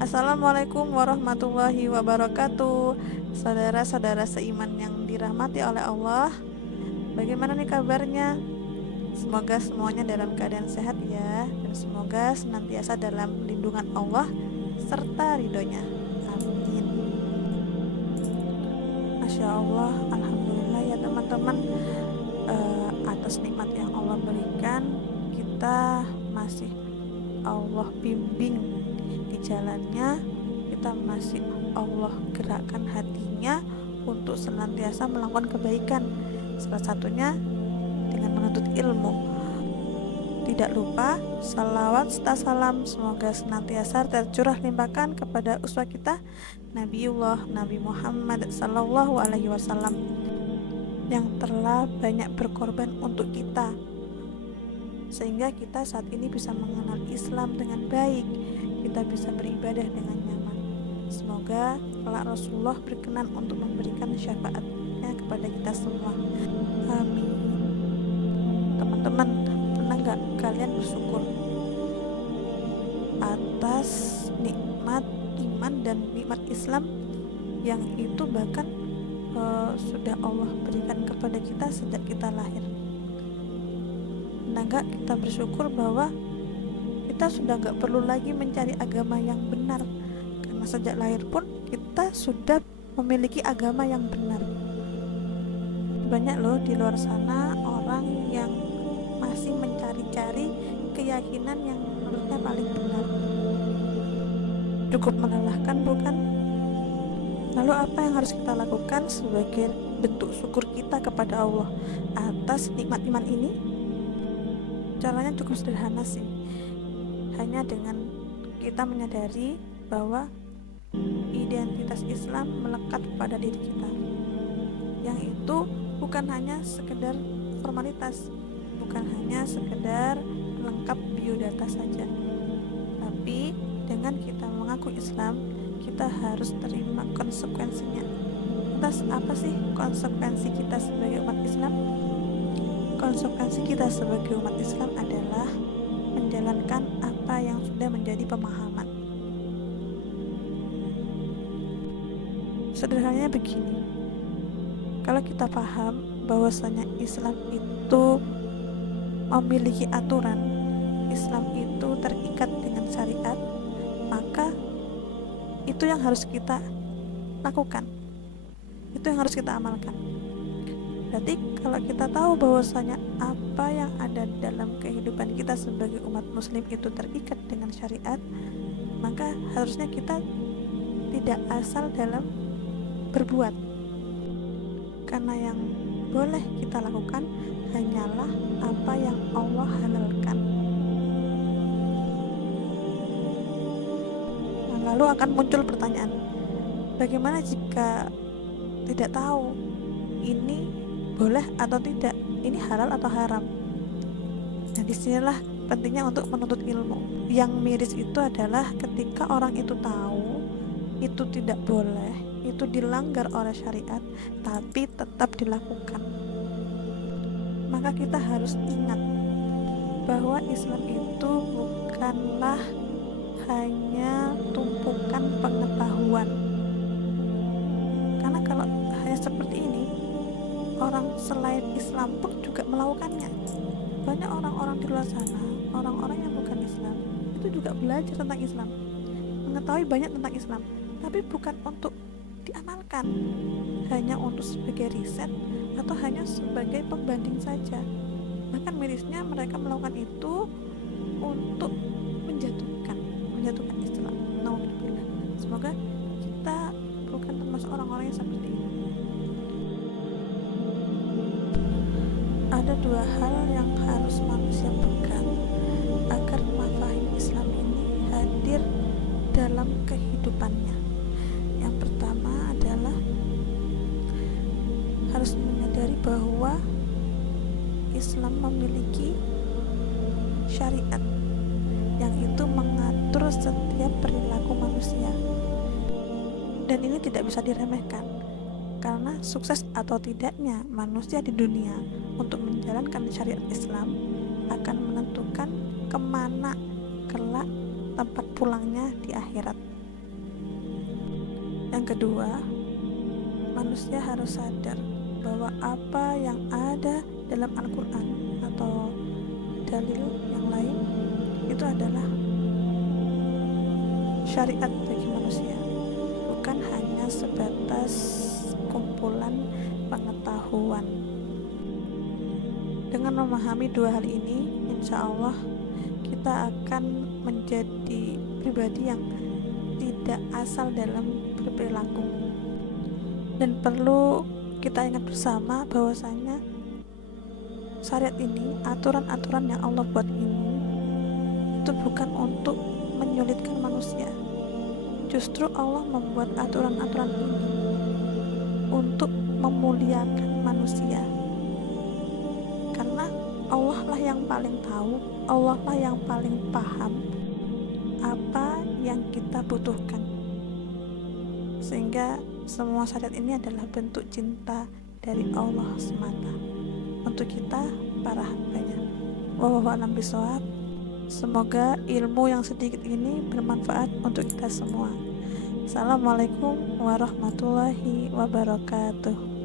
Assalamualaikum warahmatullahi wabarakatuh. Saudara-saudara seiman yang dirahmati oleh Allah, bagaimana nih kabarnya? Semoga semuanya dalam keadaan sehat ya, dan semoga senantiasa dalam lindungan Allah serta ridhonya. Amin. Masya Allah, Alhamdulillah ya teman-teman. Atas nikmat yang Allah berikan, kita masih Allah bimbing di jalannya, kita masih Allah gerakkan hatinya untuk senantiasa melakukan kebaikan, salah satunya dengan menuntut ilmu. Tidak lupa salawat serta salam semoga senantiasa tercurah limpahkan kepada uswah kita Nabiullah Nabi Muhammad Sallallahu Alaihi Wasallam yang telah banyak berkorban untuk kita, sehingga kita saat ini bisa mengenal Islam dengan baik, kita bisa beribadah dengan nyaman. Semoga kelak Rasulullah berkenan untuk memberikan syafaatnya kepada kita semua. Amin. Teman-teman, pernah gak kalian bersyukur atas nikmat iman dan nikmat Islam yang itu bahkan sudah Allah berikan kepada kita sejak kita lahir? Pernah gak kita bersyukur bahwa kita sudah gak perlu lagi mencari agama yang benar, karena sejak lahir pun kita sudah memiliki agama yang benar. Banyak loh di luar sana orang yang masih mencari-cari keyakinan yang menurutnya paling benar. Cukup melelahkan bukan? Lalu apa yang harus kita lakukan sebagai bentuk syukur kita kepada Allah atas nikmat iman ini? Caranya cukup sederhana sih, hanya dengan kita menyadari bahwa identitas Islam melekat pada diri kita, yang itu bukan hanya sekedar formalitas, bukan hanya sekedar lengkap biodata saja, tapi dengan kita mengaku Islam, kita harus terima konsekuensinya. Atas apa sih konsekuensi kita sebagai umat Islam? Konsekuensi kita sebagai umat Islam adalah menjalankan apa yang sudah menjadi pemahaman. Sederhananya begini, kalau kita paham bahwasanya Islam itu memiliki aturan, Islam itu terikat dengan syariat, maka itu yang harus kita lakukan, itu yang harus kita amalkan. Berarti kalau kita tahu bahwasanya apa yang ada dalam kehidupan kita sebagai umat muslim itu terikat dengan syariat, maka harusnya kita tidak asal dalam berbuat, karena yang boleh kita lakukan hanyalah apa yang Allah halalkan. Nah, lalu akan muncul pertanyaan, bagaimana jika tidak tahu ini boleh atau tidak, ini halal atau haram? Nah, disinilah pentingnya untuk menuntut ilmu. Yang miris itu adalah ketika orang itu tahu itu tidak boleh, itu dilanggar oleh syariat, tapi tetap dilakukan. Maka kita harus ingat bahwa Islam itu bukanlah hanya tumpukan pengetahuan, karena kalau hanya seperti ini, orang selain Islam pun juga melakukannya. Banyak orang-orang di luar sana, orang-orang yang bukan Islam, itu juga belajar tentang Islam, mengetahui banyak tentang Islam, tapi bukan untuk diamalkan, hanya untuk sebagai riset atau hanya sebagai pembanding saja. Bahkan mirisnya mereka melakukan itu untuk menjatuhkan Islam. Nauzubillah. Semoga kita bukan termasuk orang-orang yang seperti ini. Ada dua hal yang harus manusia pegang agar mafahim Islam ini hadir dalam kehidupannya. Yang pertama adalah harus menyadari bahwa Islam memiliki syariat yang itu mengatur setiap perilaku manusia, dan ini tidak bisa diremehkan, karena sukses atau tidaknya manusia di dunia untuk menjalankan syariat Islam akan menentukan kemana kelak tempat pulangnya di akhirat. Yang kedua, manusia harus sadar bahwa apa yang ada dalam Al-Quran atau dalil yang lain itu adalah syariat bagi manusia, bukan hanya sebatas kumpulan pengetahuan. Dengan memahami dua hal ini, insya Allah kita akan menjadi pribadi yang tidak asal dalam berperilaku. Dan perlu kita ingat bersama bahwasanya syariat ini, aturan-aturan yang Allah buat ini, itu bukan untuk menyulitkan manusia. Justru Allah membuat aturan-aturan ini untuk memuliakan manusia. Karena Allah lah yang paling tahu, Allah lah yang paling paham apa yang kita butuhkan. Sehingga semua syariat ini adalah bentuk cinta dari Allah semata untuk kita, para hambanya. Wallahu a'lam bishawab. Semoga ilmu yang sedikit ini bermanfaat untuk kita semua. Assalamualaikum warahmatullahi wabarakatuh.